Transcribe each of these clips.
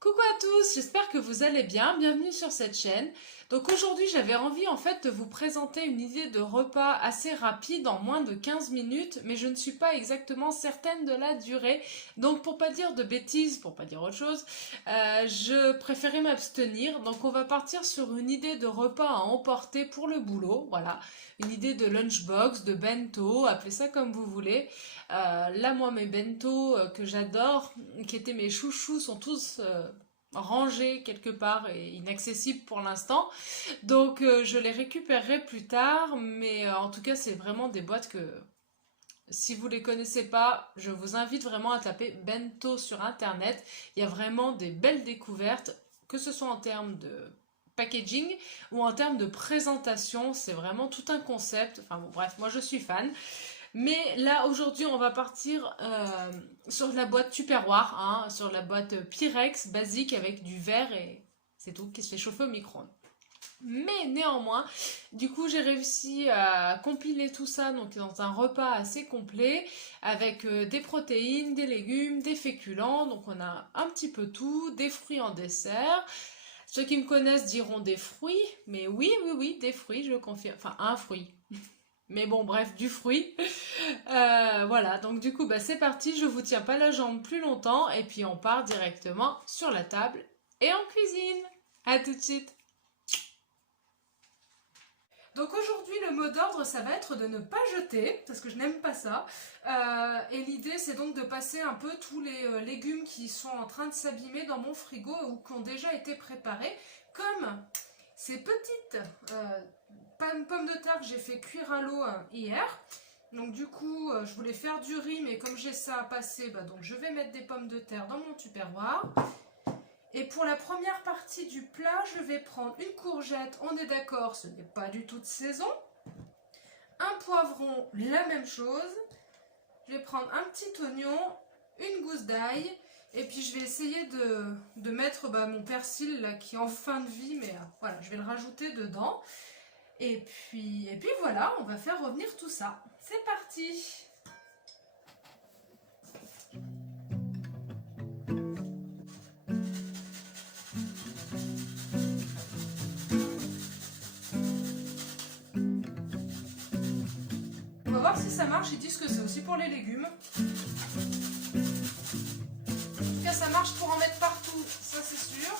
Coucou à tous, j'espère que vous allez bien, bienvenue sur cette chaîne. Donc aujourd'hui j'avais envie en fait de vous présenter une idée de repas assez rapide en moins de 15 minutes, mais je ne suis pas exactement certaine de la durée. Donc pour pas dire de bêtises, pour pas dire autre chose, je préférais m'abstenir. Donc on va partir sur une idée de repas à emporter pour le boulot, voilà. Une idée de lunchbox, de bento, appelez ça comme vous voulez. Là, moi, mes bento que j'adore, qui étaient mes chouchous, sont tous rangés quelque part et inaccessibles pour l'instant. Donc, je les récupérerai plus tard. Mais en tout cas, c'est vraiment des boîtes que, si vous les connaissez pas, je vous invite vraiment à taper bento sur Internet. Il y a vraiment des belles découvertes, que ce soit en termes de packaging ou en termes de présentation. C'est vraiment tout un concept. Enfin bon, bref, moi je suis fan. Mais là, aujourd'hui, on va partir sur la boîte Tupperware, hein, sur la boîte Pyrex basique avec du verre et c'est tout, qui se fait chauffer au micro-ondes. Mais néanmoins, du coup, j'ai réussi à compiler tout ça donc dans un repas assez complet avec des protéines, des légumes, des féculents. Donc, on a un petit peu tout, des fruits en dessert. Ceux qui me connaissent diront des fruits, mais oui, oui, oui, des fruits, je confirme. Enfin, un fruit. Mais bon, bref, du fruit. Voilà, donc du coup, bah, c'est parti. Je vous tiens pas la jambe plus longtemps. Et puis, on part directement sur la table et en cuisine. À tout de suite. Donc aujourd'hui, le mot d'ordre, ça va être de ne pas jeter, parce que je n'aime pas ça. Et l'idée, c'est donc de passer un peu tous les légumes qui sont en train de s'abîmer dans mon frigo ou qui ont déjà été préparés, comme ces petites pommes de terre que j'ai fait cuire à l'eau hier. Donc du coup, je voulais faire du riz, mais comme j'ai ça à passer, bah, donc je vais mettre des pommes de terre dans mon tupperware. Et pour la première partie du plat, je vais prendre une courgette, on est d'accord, ce n'est pas du tout de saison. Un poivron, la même chose. Je vais prendre un petit oignon, une gousse d'ail. Et puis je vais essayer de mettre mon persil là, qui est en fin de vie, mais voilà, je vais le rajouter dedans. Et puis voilà, on va faire revenir tout ça. C'est parti! On va voir si ça marche, ils disent que c'est aussi pour les légumes. En tout cas, ça marche pour en mettre partout, ça c'est sûr.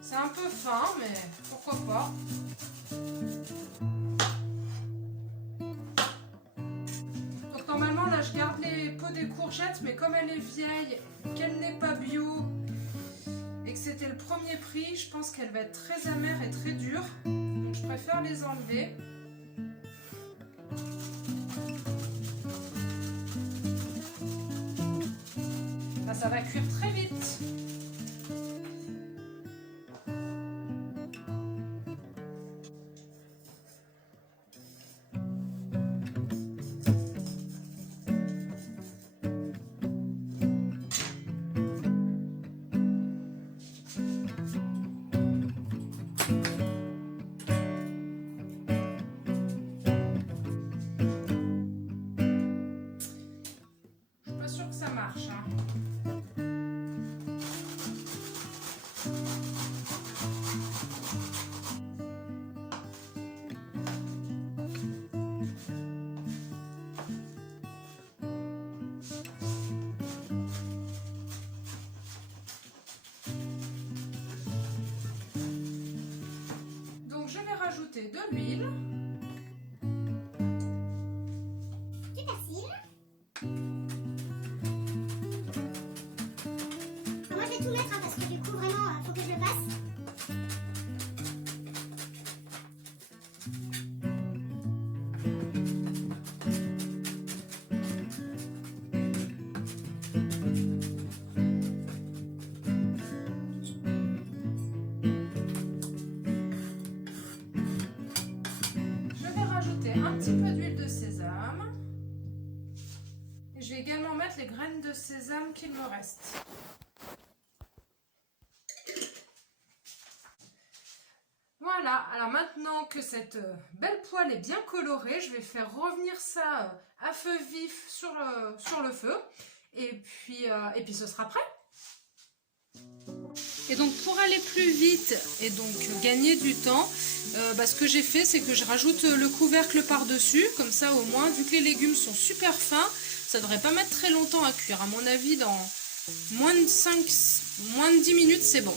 C'est un peu fin, mais pourquoi pas. Donc normalement, là, je garde les peaux des courgettes, mais comme elle est vieille, qu'elle n'est pas bio, et que c'était le premier prix, je pense qu'elle va être très amère et très dure. Donc je préfère les enlever. Là, ça va cuire très vite. Je suis pas sûre que ça marche, hein. Donc je vais rajouter de l'huile. Du persil. Alors moi je vais tout mettre parce que du coup vraiment faut que je le fasse. Je vais rajouter un petit peu d'huile de sésame. Et je vais également mettre les graines de sésame qu'il me reste. Voilà, Voilà, alors maintenant que cette belle poêle est bien colorée, je vais faire revenir ça à feu vif sur le feu. Et puis ce sera prêt. Et donc pour aller plus vite et donc gagner du temps, ce que j'ai fait, c'est que je rajoute le couvercle par-dessus. Comme ça au moins, vu que les légumes sont super fins, ça devrait pas mettre très longtemps à cuire. À mon avis, dans moins de 10 minutes, c'est bon.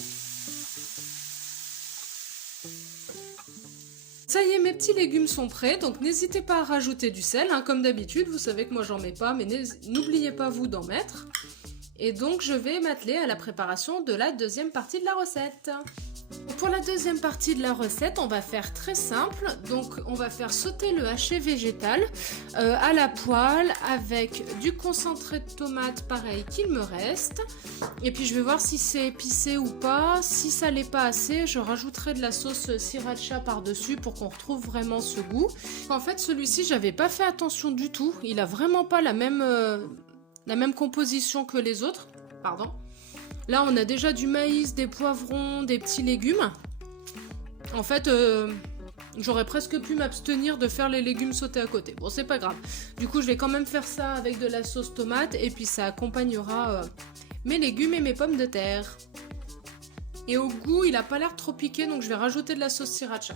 Ça y est, mes petits légumes sont prêts, donc n'hésitez pas à rajouter du sel, hein, comme d'habitude. Vous savez que moi j'en mets pas, mais n'oubliez pas vous d'en mettre. Et donc je vais m'atteler à la préparation de la deuxième partie de la recette. Pour la deuxième partie de la recette, on va faire très simple. Donc on va faire sauter le haché végétal à la poêle avec du concentré de tomate pareil qu'il me reste. Et puis je vais voir si c'est épicé ou pas. Si ça l'est pas assez, je rajouterai de la sauce sriracha par-dessus pour qu'on retrouve vraiment ce goût. En fait, celui-ci, j'avais pas fait attention du tout. Il a vraiment pas la même composition que les autres. Pardon. Là, on a déjà du maïs, des poivrons, des petits légumes. En fait, j'aurais presque pu m'abstenir de faire les légumes sautés à côté. Bon, c'est pas grave. Du coup, je vais quand même faire ça avec de la sauce tomate et puis ça accompagnera mes légumes et mes pommes de terre. Et au goût, il a pas l'air trop piqué, donc je vais rajouter de la sauce sriracha.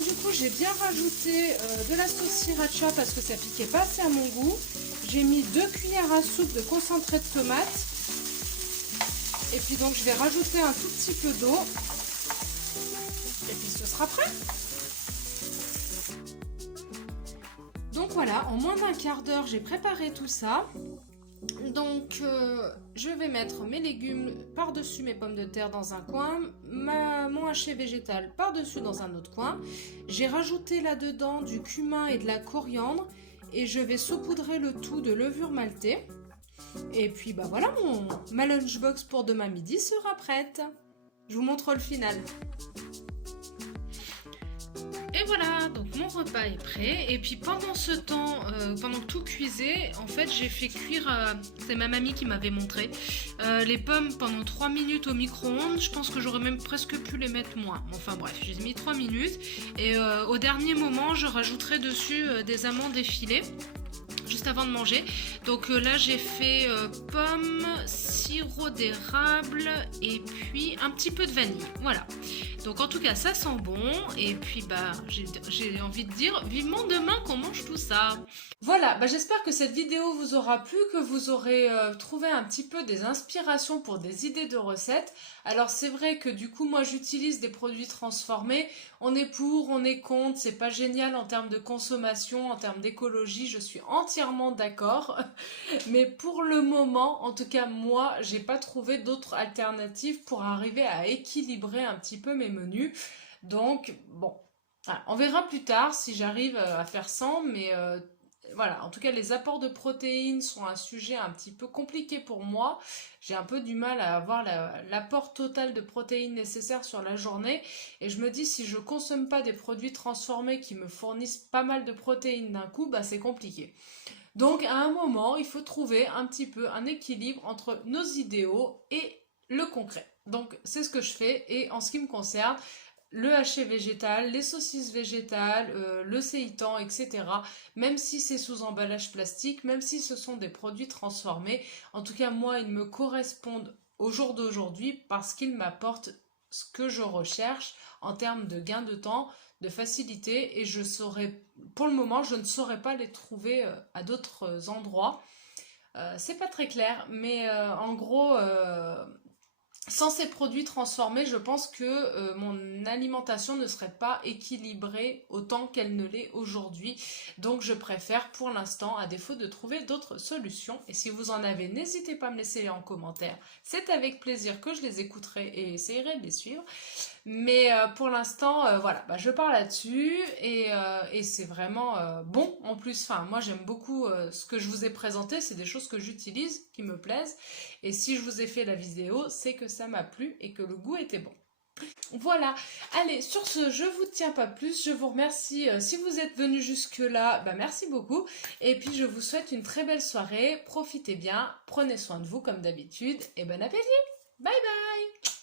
Du coup, j'ai bien rajouté de la sauce sriracha parce que ça piquait pas assez à mon goût. J'ai mis 2 cuillères à soupe de concentré de tomate. Et puis donc je vais rajouter un tout petit peu d'eau. Et puis ce sera prêt. Donc voilà, en moins d'un quart d'heure, j'ai préparé tout ça. Donc je vais mettre mes légumes par-dessus mes pommes de terre dans un coin, mon haché végétal par-dessus dans un autre coin. J'ai rajouté là-dedans du cumin et de la coriandre et je vais saupoudrer le tout de levure maltée. Et puis bah voilà, ma lunchbox pour demain midi sera prête. Je vous montre le final. Et voilà, donc mon repas est prêt. Et puis pendant ce temps, pendant que tout cuisait, en fait j'ai fait cuire, c'est ma mamie qui m'avait montré, les pommes pendant 3 minutes au micro-ondes. Je pense que j'aurais même presque pu les mettre moins. Enfin bref, j'ai mis 3 minutes. Et au dernier moment, je rajouterai dessus des amandes effilées. Juste avant de manger. Donc là j'ai fait pommes, sirop d'érable et puis un petit peu de vanille. Voilà. Donc en tout cas ça sent bon. Et puis bah j'ai envie de dire vivement demain qu'on mange tout ça. Voilà, j'espère que cette vidéo vous aura plu, que vous aurez trouvé un petit peu des inspirations pour des idées de recettes. Alors c'est vrai que du coup moi j'utilise des produits transformés. On est pour, on est contre, c'est pas génial en termes de consommation, en termes d'écologie, je suis entièrement d'accord. Mais pour le moment, en tout cas moi, j'ai pas trouvé d'autres alternatives pour arriver à équilibrer un petit peu mes menus. Donc bon, voilà, on verra plus tard si j'arrive à faire sans, mais voilà, en tout cas les apports de protéines sont un sujet un petit peu compliqué pour moi. J'ai un peu du mal à avoir l'apport total de protéines nécessaires sur la journée. Et je me dis, si je consomme pas des produits transformés qui me fournissent pas mal de protéines d'un coup, c'est compliqué. Donc à un moment, il faut trouver un petit peu un équilibre entre nos idéaux et le concret. Donc c'est ce que je fais. Et en ce qui me concerne, le haché végétal, les saucisses végétales, le séitan, etc. Même si c'est sous emballage plastique, même si ce sont des produits transformés, en tout cas moi ils me correspondent au jour d'aujourd'hui parce qu'ils m'apportent ce que je recherche en termes de gain de temps, de facilité, et pour le moment je ne saurais pas les trouver à d'autres endroits. C'est pas très clair, mais en gros sans ces produits transformés, je pense que mon alimentation ne serait pas équilibrée autant qu'elle ne l'est aujourd'hui. Donc je préfère pour l'instant, à défaut de trouver d'autres solutions. Et si vous en avez, n'hésitez pas à me laisser en commentaire. C'est avec plaisir que je les écouterai et essayerai de les suivre. Mais pour l'instant, voilà, je pars là-dessus et c'est vraiment bon en plus. Enfin, moi j'aime beaucoup ce que je vous ai présenté, c'est des choses que j'utilise, qui me plaisent. Et si je vous ai fait la vidéo, c'est que ça m'a plu et que le goût était bon. Voilà, allez, sur ce, je vous tiens pas plus, je vous remercie si vous êtes venus jusque là, merci beaucoup, et puis je vous souhaite une très belle soirée, profitez bien, prenez soin de vous comme d'habitude, et bon appétit, bye bye.